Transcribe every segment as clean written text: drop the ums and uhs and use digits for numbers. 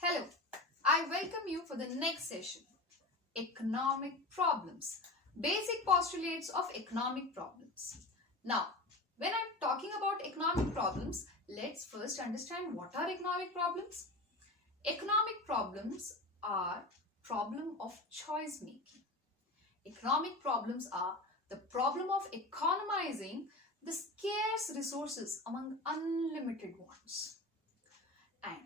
Hello, I welcome you for the next session, Economic Problems, Basic Postulates of Economic Problems. Now, when I'm talking about economic problems, let's first understand what are economic problems. Economic problems are problem of choice making. Economic problems are the problem of economizing the scarce resources among unlimited ones. And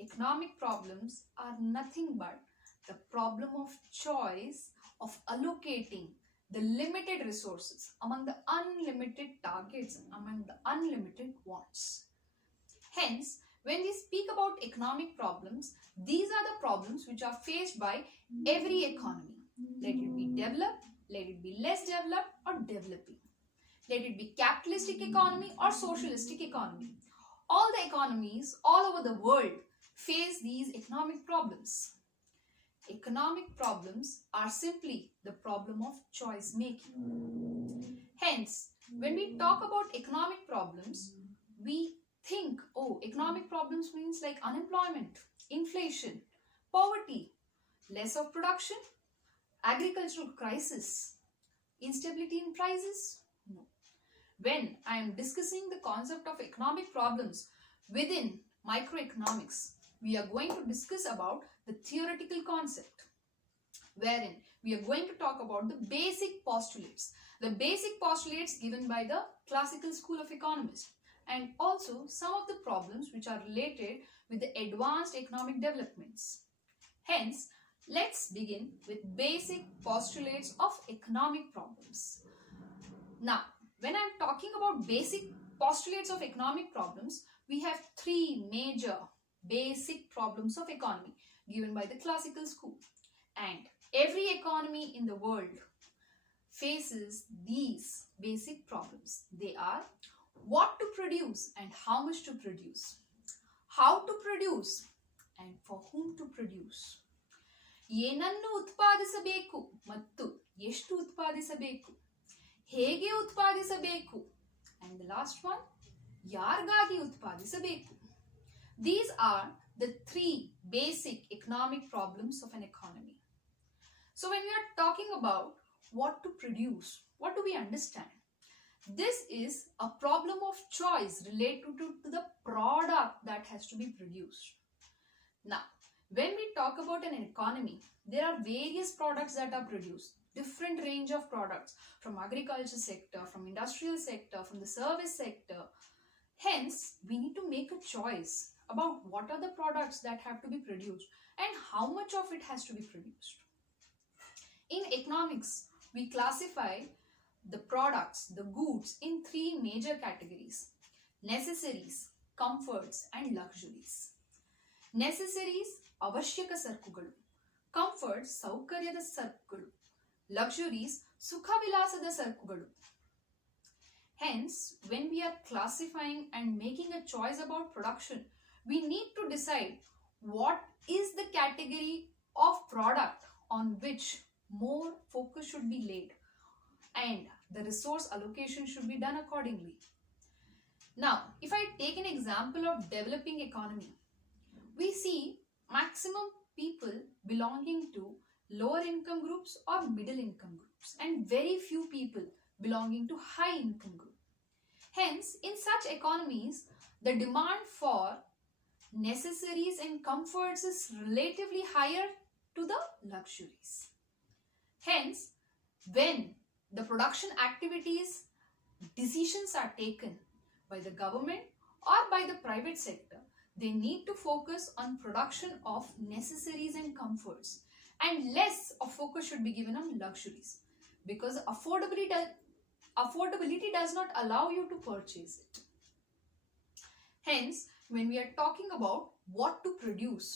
economic problems are nothing but the problem of choice of allocating the limited resources among the unlimited targets, among the unlimited wants. Hence, when we speak about economic problems, these are the problems which are faced by every economy. Let it be developed, let it be less developed or developing. Let it be capitalistic economy or socialistic economy. All the economies all over the world face these economic problems. Economic problems are simply the problem of choice making. Hence, when we talk about economic problems, we think, oh, economic problems means like unemployment, inflation, poverty, less of production, agricultural crisis, instability in prices. No. When I am discussing the concept of economic problems within microeconomics, we are going to discuss about the theoretical concept, wherein we are going to talk about the basic postulates given by the classical school of economists, and also some of the problems which are related with the advanced economic developments. Hence, let's begin with basic postulates of economic problems. Now, when I'm talking about basic postulates of economic problems, we have three major basic problems of economy given by the classical school. And every economy in the world faces these basic problems. They are what to produce and how much to produce, how to produce and for whom to produce, ಏನನ್ನು ಉತ್ಪಾದಿಸಬೇಕು ಮತ್ತು ಎಷ್ಟು ಉತ್ಪಾದಿಸಬೇಕು, ಹೇಗೆ ಉತ್ಪಾದಿಸಬೇಕು, and the last one, ಯಾರಿಗಾಗಿ ಉತ್ಪಾದಿಸಬೇಕು. These are the three basic economic problems of an economy. So when we are talking about what to produce, what do we understand? This is a problem of choice related to the product that has to be produced. Now, when we talk about an economy, there are various products that are produced. Different range of products from agriculture sector, from industrial sector, from the service sector. Hence, we need to make a choice about what are the products that have to be produced and how much of it has to be produced. In economics, we classify the products, the goods in three major categories: necessaries, comforts and luxuries. Necessaries, ಅವಶ್ಯಕ ಸರಕುಗಳು. Comforts, ಸೌಕರ್ಯದ ಸರಕುಗಳು. Luxuries, ಸುಖವಿಲಾಸದ ಸರಕುಗಳು. Hence, when we are classifying and making a choice about production, we need to decide what is the category of product on which more focus should be laid, and the resource allocation should be done accordingly. Now, if I take an example of developing economy, we see maximum people belonging to lower income groups or middle income groups, and very few people belonging to high income group. Hence, in such economies, the demand for necessaries and comforts is relatively higher to the luxuries. Hence, when the production activities decisions are taken by the government or by the private sector, they need to focus on production of necessaries and comforts, and less of focus should be given on luxuries, because affordability does not allow you to purchase it. Hence, when we are talking about what to produce,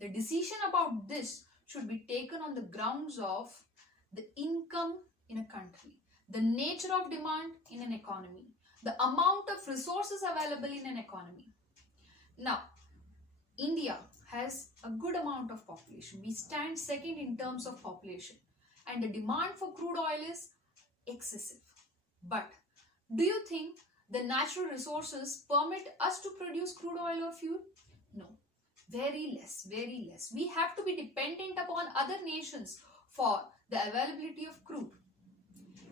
the decision about this should be taken on the grounds of the income in a country, the nature of demand in an economy, the amount of resources available in an economy. Now, India has a good amount of population. We stand second in terms of population, and the demand for crude oil is excessive. But do you think the natural resources permit us to produce crude oil or fuel? No. Very less, very less. We have to be dependent upon other nations for the availability of crude.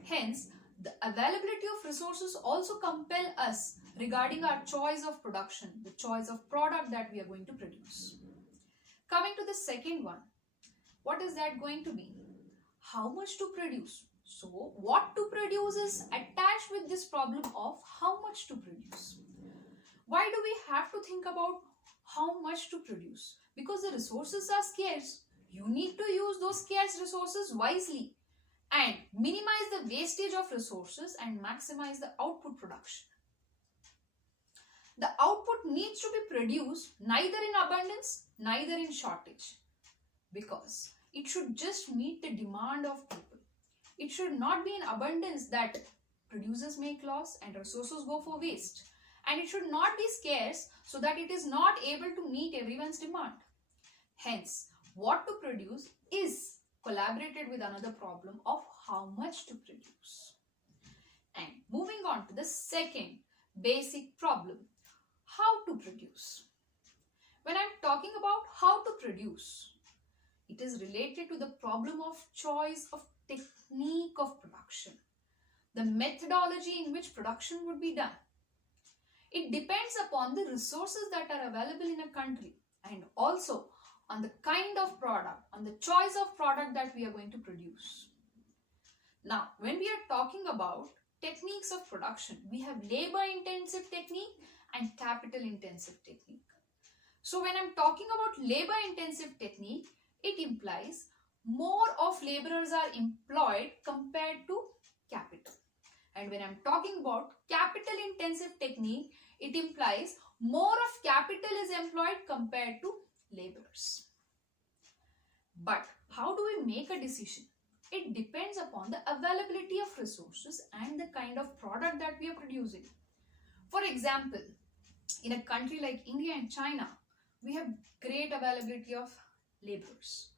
Hence, the availability of resources also compel us regarding our choice of production, the choice of product that we are going to produce. Coming to the second one, what is that going to be? How much to produce? So, what to produce is attached with this problem of how much to produce. Why do we have to think about how much to produce? Because the resources are scarce. You need to use those scarce resources wisely and minimize the wastage of resources and maximize the output production. The output needs to be produced neither in abundance, neither in shortage, because it should just meet the demand of people. It should not be in abundance that producers make loss and resources go for waste. And it should not be scarce so that it is not able to meet everyone's demand. Hence, what to produce is collaborated with another problem of how much to produce. And moving on to the second basic problem, how to produce. When I'm talking about how to produce, it is related to the problem of choice of technique of production, the methodology in which production would be done. It depends upon the resources that are available in a country and also on the kind of product, on the choice of product that we are going to produce. Now, when we are talking about techniques of production, we have labor-intensive technique and capital-intensive technique. So, when I'm talking about labor-intensive technique, it implies more of laborers are employed compared to capital. And when I'm talking about capital-intensive technique, it implies more of capital is employed compared to laborers. But how do we make a decision? It depends upon the availability of resources and the kind of product that we are producing. For example, in a country like India and China, we have great availability of laborers.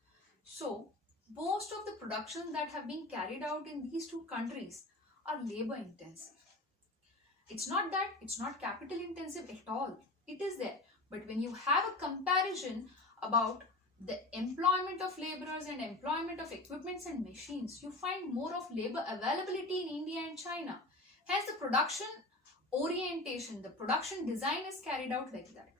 So, most of the productions that have been carried out in these two countries are labor intensive. It's not that it's not capital intensive at all. It is there. But when you have a comparison about the employment of laborers and employment of equipments and machines, you find more of labor availability in India and China. Hence, the production orientation, the production design is carried out like that.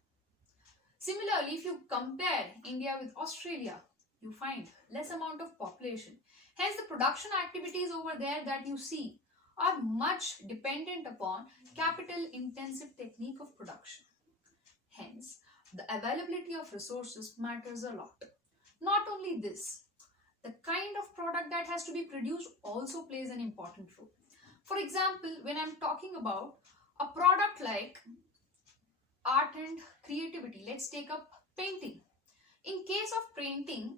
Similarly, if you compare India with Australia, you find less amount of population. Hence, the production activities over there that you see are much dependent upon capital-intensive technique of production. Hence, the availability of resources matters a lot. Not only this, the kind of product that has to be produced also plays an important role. For example, when I'm talking about a product like art and creativity, let's take up painting. In case of painting,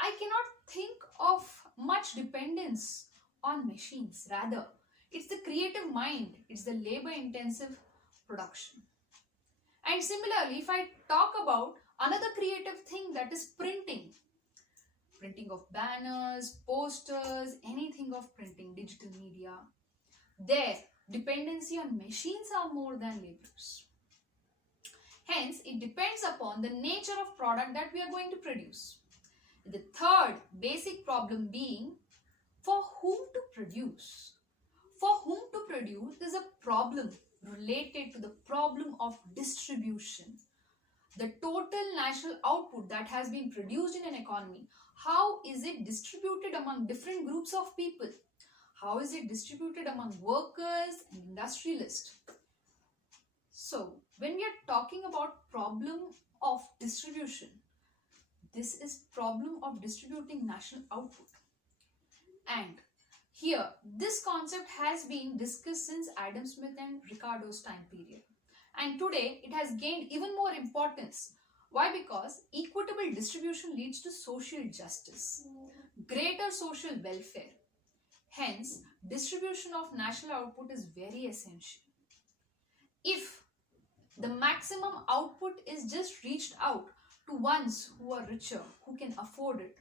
I cannot think of much dependence on machines. Rather, it's the creative mind, it's the labor-intensive production. And similarly, if I talk about another creative thing, that is printing of banners, posters, anything of printing, digital media, their dependency on machines are more than laborers. Hence, it depends upon the nature of product that we are going to produce. The third basic problem being, for whom to produce? For whom to produce is a problem related to the problem of distribution. The total national output that has been produced in an economy, how is it distributed among different groups of people? How is it distributed among workers and industrialists? So, when we are talking about problem of distribution, this is problem of distributing national output. And here, this concept has been discussed since Adam Smith and Ricardo's time period. And today, it has gained even more importance. Why? Because equitable distribution leads to social justice, greater social welfare. Hence, distribution of national output is very essential. If the maximum output is just reached out to ones who are richer, who can afford it,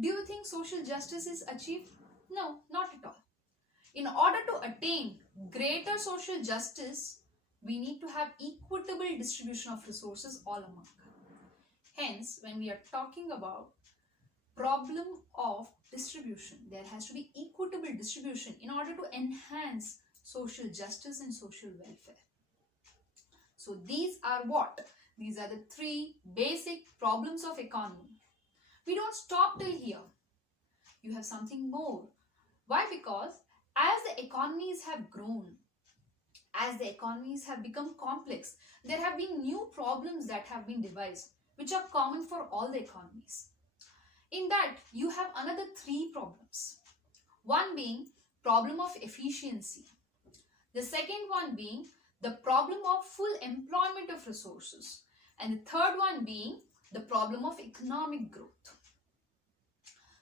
do you think social justice is achieved? No, not at all. In order to attain greater social justice, we need to have equitable distribution of resources all among. Hence, when we are talking about problem of distribution, there has to be equitable distribution in order to enhance social justice and social welfare. So these are what? These are the three basic problems of economy. We don't stop till here. You have something more. Why? Because as the economies have grown, as the economies have become complex, there have been new problems that have been devised, which are common for all the economies. In that, you have another three problems. One being problem of efficiency. The second one being the problem of full employment of resources. And the third one being the problem of economic growth.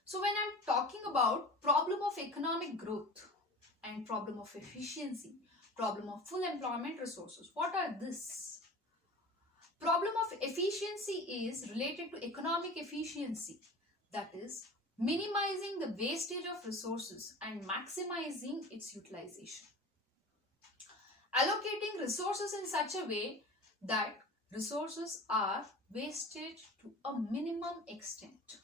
So when I'm talking about problem of economic growth and problem of efficiency, problem of full employment resources, what are this? Problem of efficiency is related to economic efficiency, that is minimizing the wastage of resources and maximizing its utilization. Allocating resources in such a way that resources are wasted to a minimum extent.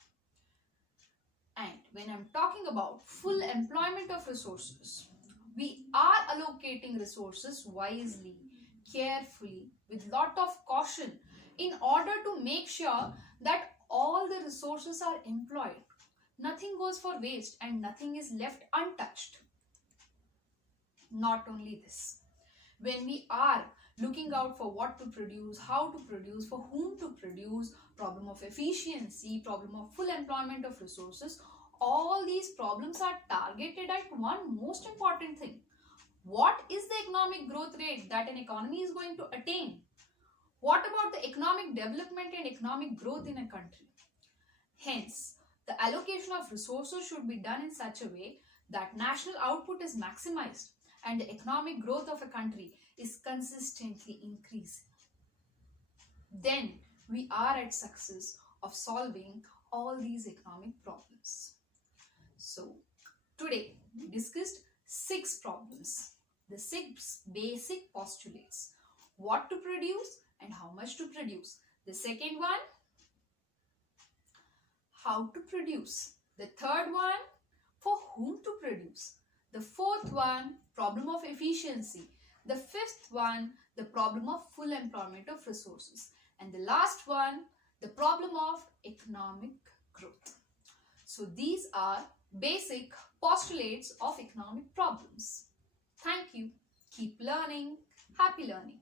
And when I'm talking about full employment of resources, we are allocating resources wisely, carefully, with lot of caution in order to make sure that all the resources are employed. Nothing goes for waste and nothing is left untouched. Not only this, when we are looking out for what to produce, how to produce, for whom to produce, problem of efficiency, problem of full employment of resources, all these problems are targeted at one most important thing. What is the economic growth rate that an economy is going to attain? What about the economic development and economic growth in a country? Hence, the allocation of resources should be done in such a way that national output is maximized and the economic growth of a country is consistently increasing. Then we are at success of solving all these economic problems. So today we discussed 6 problems, the 6 basic postulates: what to produce and how much to produce. The second one, how to produce. The third one, for whom to produce. The fourth one, problem of efficiency. The fifth one, the problem of full employment of resources. And the last one, the problem of economic growth. So these are basic postulates of economic problems. Thank you. Keep learning. Happy learning.